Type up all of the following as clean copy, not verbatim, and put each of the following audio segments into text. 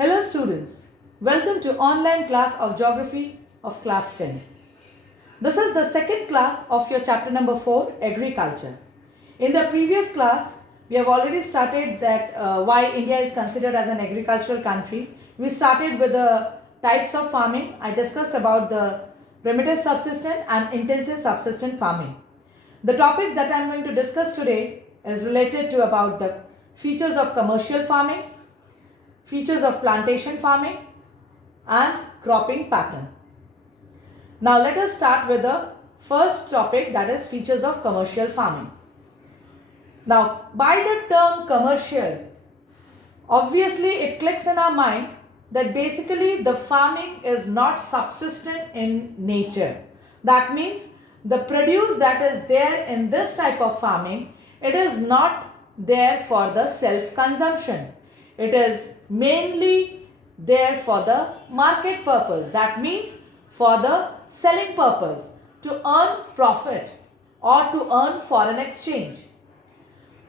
Hello students, welcome to online class of Geography of class 10. This is the second class of your chapter number 4, Agriculture. In the previous class, we have already started that why India is considered as an agricultural country. We started with the types of farming. I discussed about the primitive subsistent and intensive subsistent farming. The topics that I am going to discuss today is related to about the features of commercial farming, features of plantation farming and cropping pattern. Now let us start with the first topic, that is features of commercial farming. Now by the term commercial, obviously it clicks in our mind that basically the farming is not subsistent in nature. That means the produce that is there in this type of farming, it is not there for the self-consumption. It is mainly there for the market purpose. That means for the selling purpose, to earn profit or to earn foreign exchange.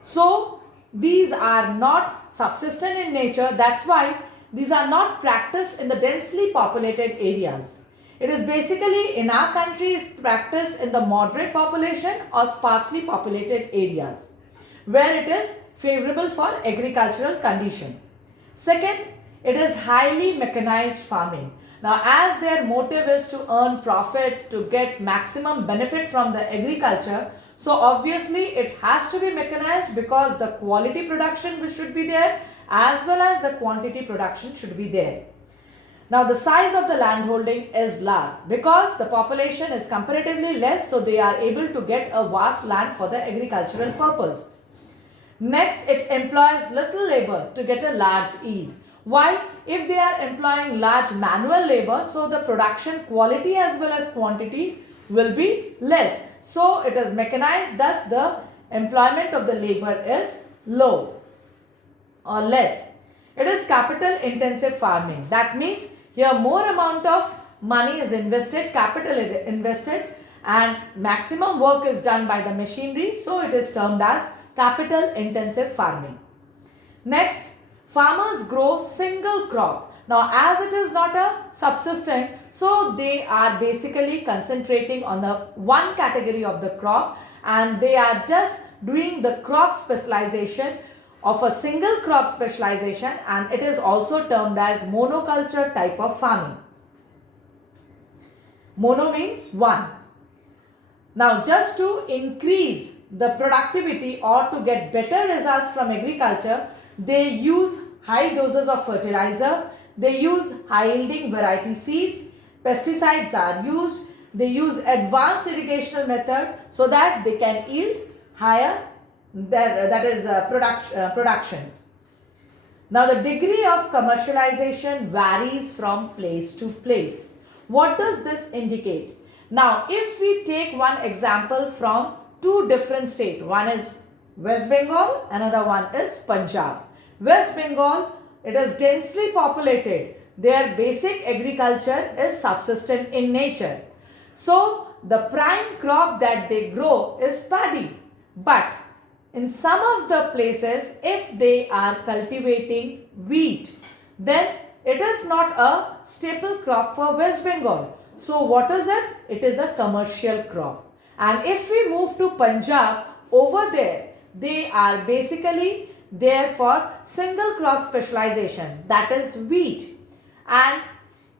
So these are not subsistent in nature. That's why these are not practiced in the densely populated areas. It is basically in our country is practiced in the moderate population or sparsely populated areas where it is favorable for agricultural condition. Second, it is highly mechanized farming. Now as their motive is to earn profit, to get maximum benefit from the agriculture, so obviously it has to be mechanized because the quality production which should be there as well as the quantity production should be there. Now the size of the land holding is large because the population is comparatively less, so they are able to get a vast land for the agricultural purpose. Next, it employs little labor to get a large yield. Why? If they are employing large manual labor, so the production quality as well as quantity will be less. So it is mechanized, thus the employment of the labor is low or less. It is capital intensive farming. That means here more amount of money is invested, capital is invested, and maximum work is done by the machinery. So it is termed as capital intensive farming. Next, farmers grow single crop. Now as it is not a subsistent, so they are basically concentrating on the one category of the crop and they are just doing the crop specialization of a single crop specialization, and it is also termed as monoculture type of farming. Mono means one. Now just to increase the productivity or to get better results from agriculture, they use high doses of fertilizer, they use high yielding variety seeds, pesticides are used, they use advanced irrigational method so that they can yield higher production. Now the degree of commercialization varies from place to place. What does this indicate? Now if we take one example from two different states, one is West Bengal, another one is Punjab. West Bengal, it is densely populated. Their basic agriculture is subsistent in nature. So the prime crop that they grow is paddy. But in some of the places, if they are cultivating wheat, then it is not a staple crop for West Bengal. So what is it? It is a commercial crop. And if we move to Punjab, over there, they are basically there for single crop specialization, that is wheat. And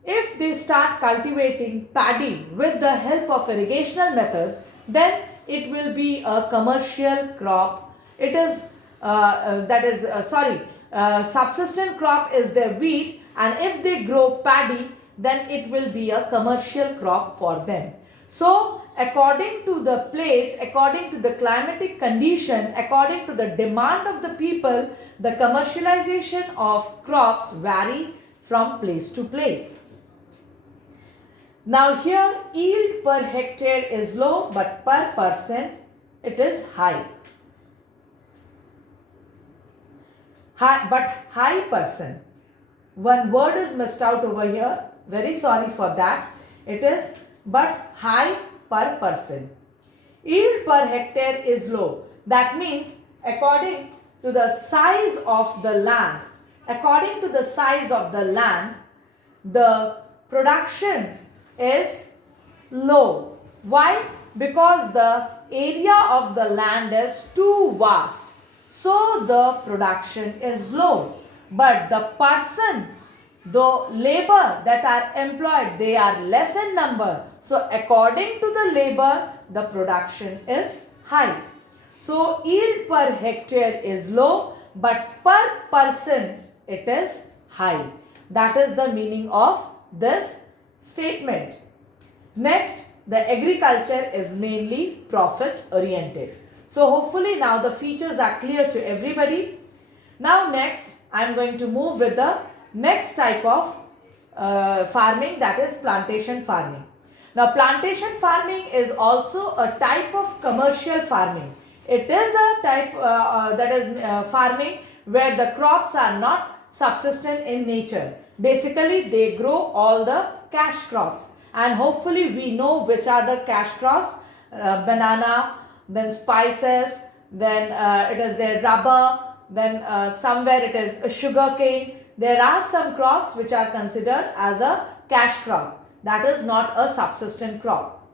if they start cultivating paddy with the help of irrigational methods, then it will be a commercial crop. It is subsistent crop is their wheat, and if they grow paddy, then it will be a commercial crop for them. So according to the place, according to the climatic condition, according to the demand of the people, the commercialization of crops vary from place to place. Now here yield per hectare is low, but per person it is high. But high person. One word is missed out over here. Very sorry for that. It is but high per person. Yield per hectare is low. That means according to the size of the land, according to the size of the land, the production is low. Why? Because the area of the land is too vast. So the production is low. But the labor that are employed, they are less in number. So according to the labor, the production is high. So yield per hectare is low, but per person it is high. That is the meaning of this statement. Next, the agriculture is mainly profit oriented. So hopefully now the features are clear to everybody. Now next, I am going to move with the next type of farming, that is plantation farming. Now plantation farming is also a type of commercial farming. It is a type farming where the crops are not subsistent in nature. Basically, they grow all the cash crops, and hopefully we know which are the cash crops. Banana, then spices, then it is their rubber, then somewhere it is sugar cane. There are some crops which are considered as a cash crop, that is not a subsistent crop.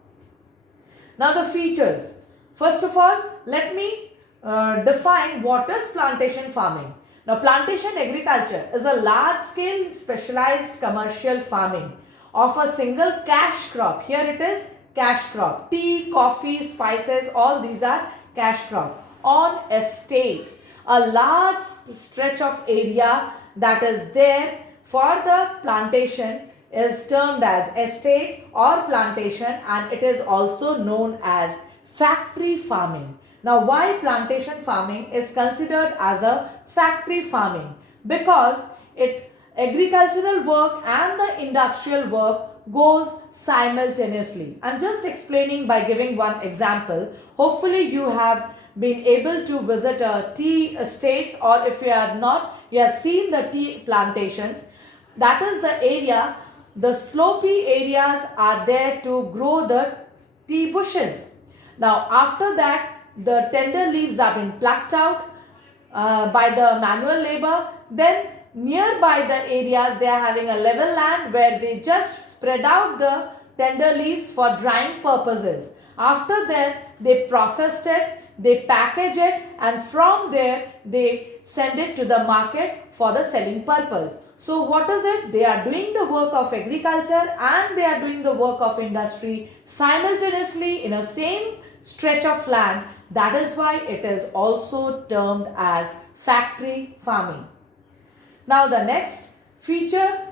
Now the features. First of all, let me define what is plantation farming. Now plantation agriculture is a large scale specialized commercial farming of a single cash crop. Here it is cash crop. Tea, coffee, spices, all these are cash crop on estates. A large stretch of area that is there for the plantation is termed as estate or plantation, and it is also known as factory farming. Now why plantation farming is considered as a factory farming? Because agricultural work and the industrial work goes simultaneously. I'm just explaining by giving one example. Hopefully you have been able to visit tea estates, or if you are not, you have seen the tea plantations. That is the area, the slopy areas are there to grow the tea bushes. Now after that, the tender leaves have been plucked out by the manual labor. Then nearby the areas, they are having a level land where they just spread out the tender leaves for drying purposes. After that, they processed it, they package it, and from there they send it to the market for the selling purpose. So what is it? They are doing the work of agriculture and they are doing the work of industry simultaneously in a same stretch of land. That is why it is also termed as factory farming. Now the next feature,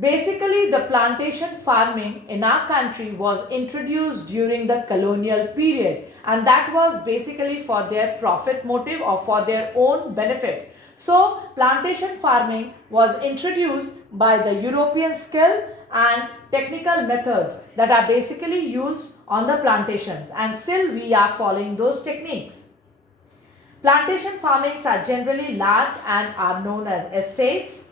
basically the plantation farming in our country was introduced during the colonial period, and that was basically for their profit motive or for their own benefit. So plantation farming was introduced by the European skill and technical methods that are basically used on the plantations, and still we are following those techniques. Plantation farmings are generally large and are known as estates.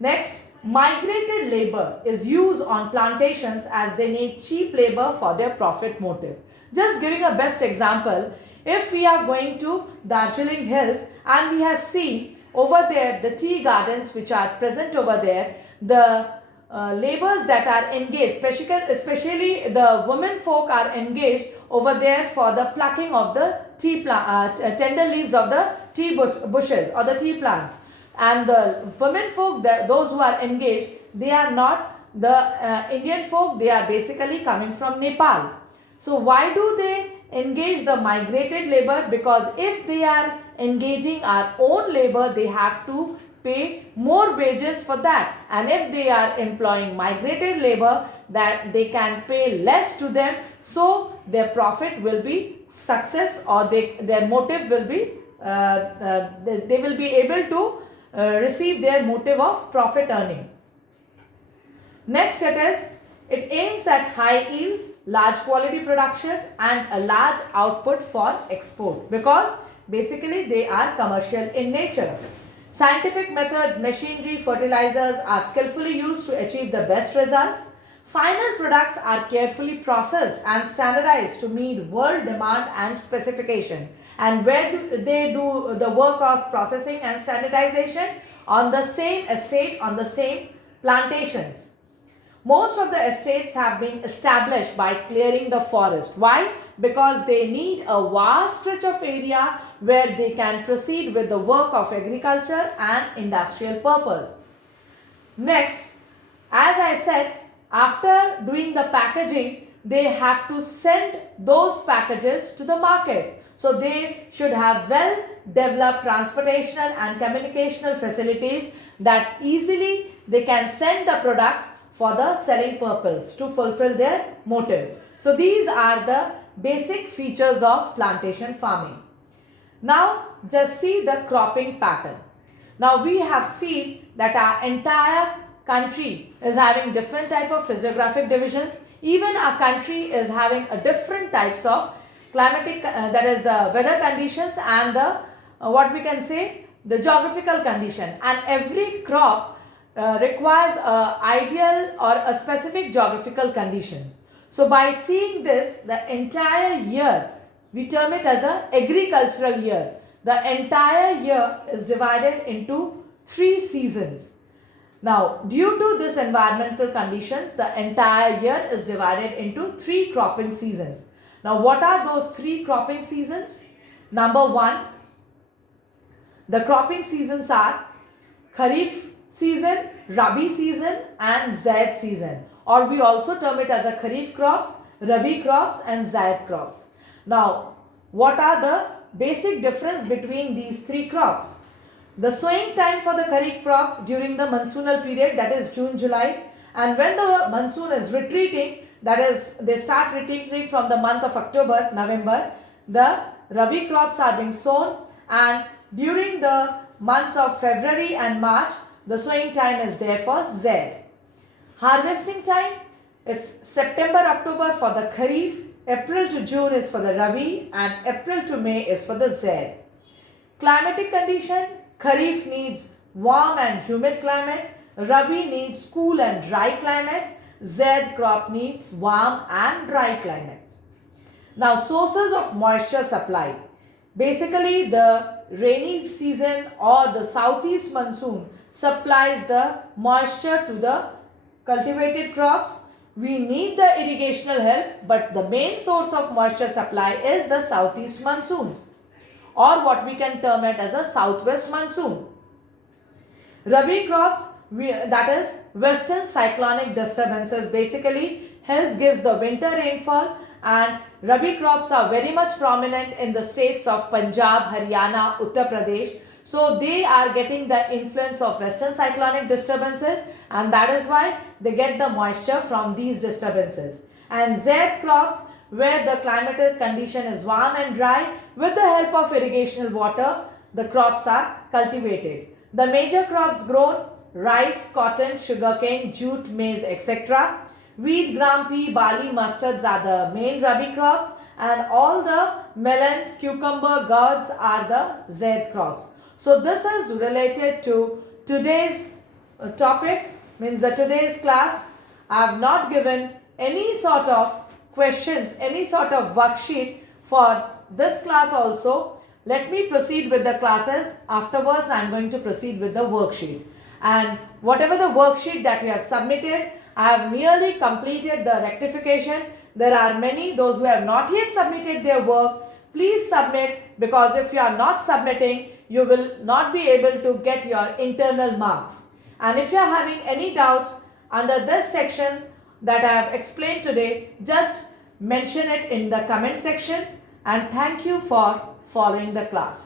Next, migrated labor is used on plantations as they need cheap labor for their profit motive. Just giving a best example, if we are going to Darjeeling Hills and we have seen over there the tea gardens which are present over there, the laborers that are engaged, especially the women folk are engaged over there for the plucking of the tea tender leaves of the tea bushes or the tea plants. And the women folk, those who are engaged, they are not the Indian folk, they are basically coming from Nepal. So why do they engage the migrated labor? Because if they are engaging our own labor, they have to pay more wages for that, and if they are employing migrated labor, that they can pay less to them, so their profit will be success, or their motive will be they will be able to receive their motive of profit earning. Next it aims at high yields, large quality production and a large output for export, because basically they are commercial in nature. Scientific methods, machinery, fertilizers are skillfully used to achieve the best results. Final products are carefully processed and standardized to meet world demand and specification. And where do they do the work of processing and standardization? on the same estate, on the same plantations. Most of the estates have been established by clearing the forest. Why? Because they need a vast stretch of area where they can proceed with the work of agriculture and industrial purpose. Next, as I said, after doing the packaging, they have to send those packages to the markets. So they should have well developed transportational and communicational facilities that easily they can send the products for the selling purpose to fulfill their motive. So these are the basic features of plantation farming. Now just see the cropping pattern. Now we have seen that our entire country is having different type of physiographic divisions. Even our country is having a different types of climatic, that is the weather conditions and the what we can say the geographical condition, and every crop requires a ideal or a specific geographical conditions. So by seeing this, the entire year, we term it as a agricultural year. The entire year is divided into 3 seasons. Now, due to this environmental conditions, the entire year is divided into 3 cropping seasons. Now, what are those 3 cropping seasons? Number 1, the cropping seasons are Kharif season, Rabi season and Zaid season, or we also term it as a Kharif crops, Rabi crops and Zaid crops. Now, what are the basic difference between these 3 crops? The sowing time for the Kharif crops during the monsoonal period, that is June, July, and when the monsoon is retreating, that is they start retreating from the month of October, November, the Rabi crops are being sown, and during the months of February and March, the sowing time is there for Zaid. Harvesting time, it's September, October for the Kharif, April to June is for the Rabi and April to May is for the Zaid. Climatic condition, Kharif needs warm and humid climate, Rabi needs cool and dry climate, Zaid crop needs warm and dry climates. Now sources of moisture supply. Basically the rainy season or the southeast monsoon supplies the moisture to the cultivated crops. We need the irrigational help, but the main source of moisture supply is the southeast monsoons, or what we can term it as a southwest monsoon. Rabi crops, that is western cyclonic disturbances, basically gives the winter rainfall, and Rabi crops are very much prominent in the states of Punjab, Haryana, Uttar Pradesh. So they are getting the influence of western cyclonic disturbances, and that is why they get the moisture from these disturbances. And Zaid crops, where the climatic condition is warm and dry, with the help of irrigational water, the crops are cultivated. The major crops grown: rice, cotton, sugarcane, jute, maize, etc. Wheat, gram, pea, barley, mustards are the main Rabi crops, and all the melons, cucumber, gourds are the Zaid crops. So this is related to today's topic, means the today's class. I have not given any sort of questions, any sort of worksheet for this class also. Let me proceed with the classes. Afterwards, I am going to proceed with the worksheet. And whatever the worksheet that we have submitted, I have nearly completed the rectification. There are many, those who have not yet submitted their work. Please submit, because if you are not submitting, you will not be able to get your internal marks. And if you are having any doubts under this section that I have explained today, just mention it in the comment section, and thank you for following the class.